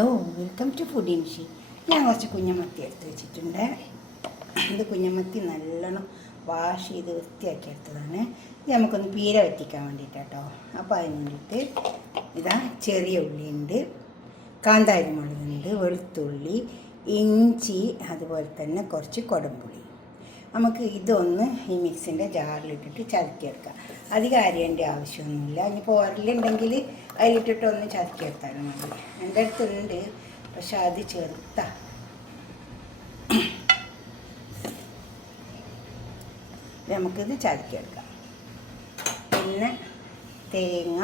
Hello, welcome to food ഇൻഷി. ഞാൻ കുറച്ച് കുഞ്ഞമത്തി എടുത്ത് വെച്ചിട്ടുണ്ട്. ഇത് കുഞ്ഞമത്തി നല്ലോണം വാഷ് ചെയ്ത് വൃത്തിയാക്കി എടുത്തതാണ്. ഇത് നമുക്കൊന്ന് പീര വറ്റിക്കാൻ വേണ്ടിയിട്ട് കേട്ടോ. അപ്പോൾ അതിന് വേണ്ടിയിട്ട് ഇതാ ചെറിയ ഉള്ളിയുണ്ട്, കാന്താരി മുളകുണ്ട്, വെളുത്തുള്ളി, ഇഞ്ചി, അതുപോലെ തന്നെ കുറച്ച് കുടംപുളി. നമുക്ക് ഇതൊന്ന് ഈ മിക്സിൻ്റെ ജാറിലിട്ടിട്ട് ചതക്കിയെടുക്കാം. അധികം അരിയേണ്ട ആവശ്യമൊന്നുമില്ല. ഇനിയിപ്പോൾ ഉരലുണ്ടെങ്കിൽ അതിലിട്ടിട്ട് ഒന്ന് ചതക്കിയെടുത്താലും മതി. എൻ്റെ അടുത്തുണ്ട്, പക്ഷെ അത് ചെറുത്താ. നമുക്കിത് ചതക്കിയെടുക്കാം. പിന്നെ തേങ്ങ,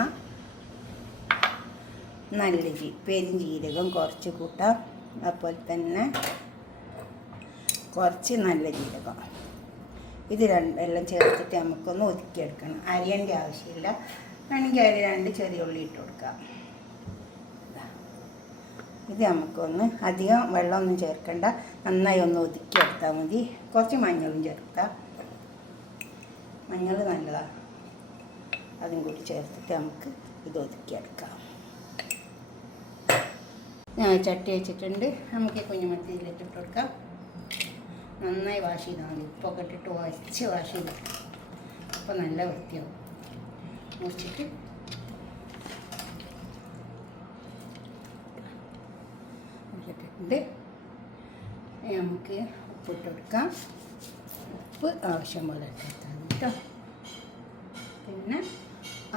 നല്ല പെരുംജീരകം കുറച്ച് കൂട്ടാം, അതുപോലെ തന്നെ കുറച്ച് നല്ല ജീരകം. ഇത് എല്ലാം ചേർത്തിട്ട് നമുക്കൊന്ന് ഒതുക്കിയെടുക്കണം. അരിയേണ്ട ആവശ്യമില്ല. വേണമെങ്കിൽ അരി 2 ചെറിയ ഉള്ളി ഇട്ട് കൊടുക്കാം. ഇത് നമുക്കൊന്ന് അധികം വെള്ളമൊന്നും ചേർക്കണ്ട, നന്നായി ഒന്ന് ഒതുക്കിയെടുത്താൽ മതി. കുറച്ച് മഞ്ഞളും ചേർക്കാം. മഞ്ഞൾ നല്ലതാണ്, അതും കൂടി ചേർത്തിട്ട് നമുക്ക് ഇത് ഒതുക്കിയെടുക്കാം. ഞാൻ ചട്ടി വെച്ചിട്ടുണ്ട്. നമുക്ക് ഈ കുഞ്ഞുമത്തി ഇതിലിട്ടിട്ട് കൊടുക്കാം. നന്നായി വാഷ് ചെയ്താൽ മതി. ഉപ്പൊക്കെ ഇട്ടിട്ട് വച്ച് വാഷ് ചെയ്ത് അപ്പോൾ നല്ല വൃത്തിയാവും. മുറിച്ചിട്ട് ഇട്ടിട്ടുണ്ട്. നമുക്ക് ഉപ്പിട്ട് കൊടുക്കാം. ഉപ്പ് ആവശ്യം പോലെ ഇട്ടെടുത്താൽ കേട്ടോ. പിന്നെ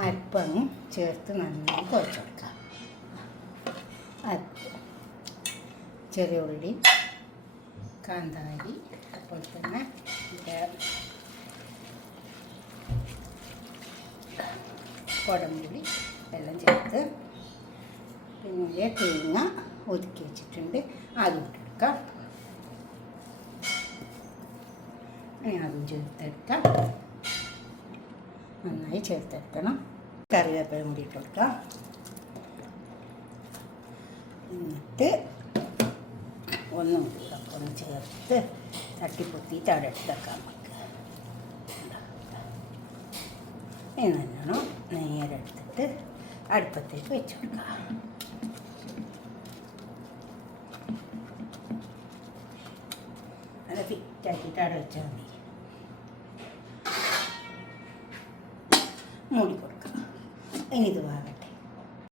അരപ്പങ്ങ് ചേർത്ത് നന്നായി കുഴച്ച് കൊടുക്കാം. അരപ്പ്, ചെറിയ ഉള്ളി, കാന്താരി, അതുപോലെ തന്നെ കുടംപുളി എല്ലാം ചേർത്ത്, പിന്നെ തേങ്ങ ഒതുക്കി വെച്ചിട്ടുണ്ട്, അതും ഇട്ടെടുക്കാം. അതും ചേർത്തെടുക്കാം. നന്നായി ചേർത്തെടുക്കണം. കറിവേപ്പില കൂടി ഇട്ട് കൊടുക്കാം. എന്നിട്ട് ഒന്നും ഒന്ന് ചേർത്ത് തട്ടിപ്പൊത്തിയിട്ട് അവിടെ എടുത്തേക്കാം. നമുക്ക് ഇനി നല്ലോണം നേരെ എടുത്തിട്ട് അടുപ്പത്തേക്ക് വെച്ച് കൊടുക്കാം. നല്ല ഫിറ്റാക്കിയിട്ട് അവിടെ വെച്ചാൽ മതി. മൂടി കൊടുക്കാം. ഇനി ഇത് വാങ്ങട്ടെ.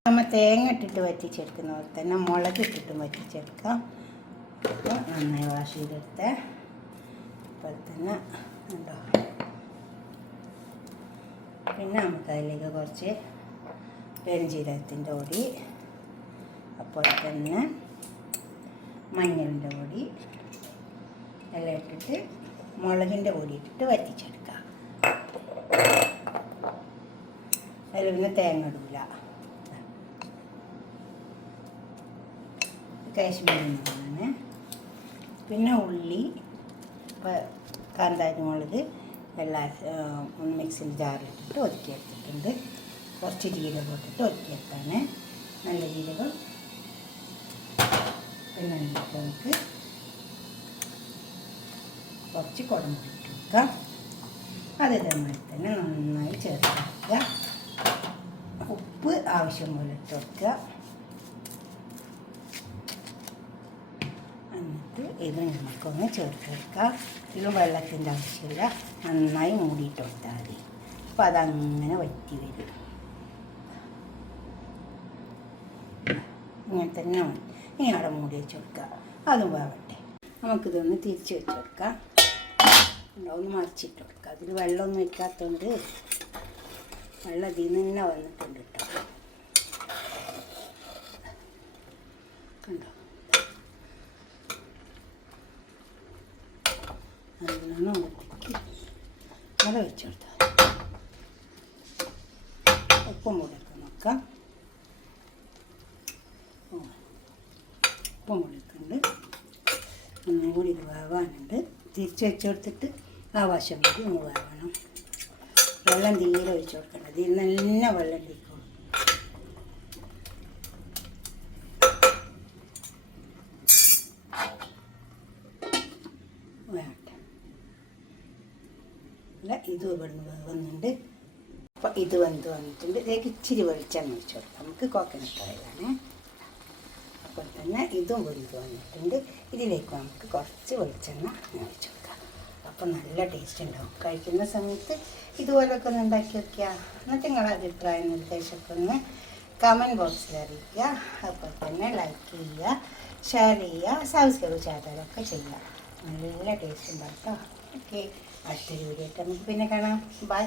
നമ്മൾ തേങ്ങ ഇട്ടിട്ട് വറ്റിച്ചെടുക്കുന്ന പോലെ തന്നെ മുളക് ഇട്ടിട്ടും വറ്റിച്ചെടുക്കാം. അപ്പോൾ നന്നായി വാഷ് ചെയ്തെടുത്ത് അപ്പോൾ തന്നെ ഉണ്ടോ. പിന്നെ നമുക്ക് അതിലേക്ക് കുറച്ച് പെരുംജീരകത്തിൻ്റെ പൊടി, അപ്പോൾ തന്നെ മഞ്ഞളിൻ്റെ പൊടി എല്ലാം ഇട്ടിട്ട് മുളകിൻ്റെ പൊടി ഇട്ടിട്ട് വറ്റിച്ചെടുക്കാം. അതിൽ പിന്നെ തേങ്ങ ഇടില്ല. കാശ്മീരി മുളകാണ്. പിന്നെ ഉള്ളി, കാന്താരി മുളക് എല്ലാം മിക്സിയിൽ ജാറിലിട്ടിട്ട് ഒതുക്കിയെടുത്തിട്ടുണ്ട്. കുറച്ച് ജീരകം ഇട്ടിട്ട് ഒതുക്കിയെടുത്താണ്. നല്ല ജീരകം. പിന്നെ നമുക്ക് കുറച്ച് കുടംപുളി ഇട്ട് കൊടുക്കാം. അതേമാതിരി തന്നെ നന്നായി ചേർത്ത് കൊടുക്കുക. ഉപ്പ് ആവശ്യം പോലെ ഇട്ട് കൊടുക്കുക. എന്നിട്ട് ഇത് നമുക്കൊന്ന് ചേർത്തെടുക്കാം. ഇതിലും വെള്ളത്തിൻ്റെ ആവശ്യമില്ല. നന്നായി മൂടിയിട്ട് കൊടുത്താൽ മതി. അപ്പോൾ അതങ്ങനെ വറ്റി വരും. ഇങ്ങനെ തന്നെ ഇനി അവിടെ മൂടി വെച്ച് കൊടുക്കുക. അതും വേവട്ടെ. നമുക്കിതൊന്ന് തിരിച്ച് വെച്ച് കൊടുക്കാം. ഒന്ന് മറിച്ചിട്ട് കൊടുക്കുക. അതിൽ വെള്ളമൊന്നും വയ്ക്കാത്തതുകൊണ്ട് വെള്ളം ഇതിൽ നിന്ന് തന്നെ വന്നിട്ടുണ്ട് കേട്ടോ. കണ്ടോ, നല്ലോണം വൃത്തിക്ക് അവിടെ വെച്ച് കൊടുത്താൽ ഉപ്പും കൂടെയൊക്കെ നോക്കാം. ഉപ്പും കൂടെയൊക്കെയുണ്ട്. ഒന്നും കൂടി ഇത് വേവാനുണ്ട്. തിരിച്ച് വെച്ച് കൊടുത്തിട്ട് ആവശ്യം കൂടി ഒന്ന് വേവണം. വെള്ളം തീരെ ഒഴിച്ച് കൊടുക്കണം. ഇതിൽ തന്നെ വെള്ളം ലീക്കും. വേണ്ട, അല്ല ഇത് ഇവിടുന്ന് വേവുന്നുണ്ട്. അപ്പോൾ ഇത് വെന്ത് വന്നിട്ടുണ്ട്. ഇതിലേക്ക് ഇച്ചിരി വെളിച്ചെണ്ണ ഒഴിച്ച് കൊടുക്കാം. നമുക്ക് കോക്കനട്ട് ഓയിലാണ്. അതുപോലെ തന്നെ ഇതും വെന്ത് വന്നിട്ടുണ്ട്. ഇതിലേക്ക് നമുക്ക് കുറച്ച് വെളിച്ചെണ്ണ ഒഴിച്ച് കൊടുക്കാം. അപ്പോൾ നല്ല ടേസ്റ്റ് ഉണ്ടാവും. കഴിക്കുന്ന സമയത്ത് ഇതുപോലൊക്കെ ഒന്ന് ഉണ്ടാക്കി വയ്ക്കുക. എന്നിട്ട് നിങ്ങളുടെ അഭിപ്രായ നിർദ്ദേശമൊക്കെ ഒന്ന് കമൻറ്റ് ബോക്സിൽ അറിയിക്കുക. അതുപോലെ തന്നെ ലൈക്ക് ചെയ്യുക, ഷെയർ ചെയ്യുക, സബ്സ്ക്രൈബ് ചെയ്യാതൊക്കെ ചെയ്യുക. നല്ല ടേസ്റ്റ് ഉണ്ടാവും കേട്ടോ. ഓക്കെ, അടുത്തൊരു വീഡിയോ ആയിട്ട് നമുക്ക് പിന്നെ കാണാം. ബൈ.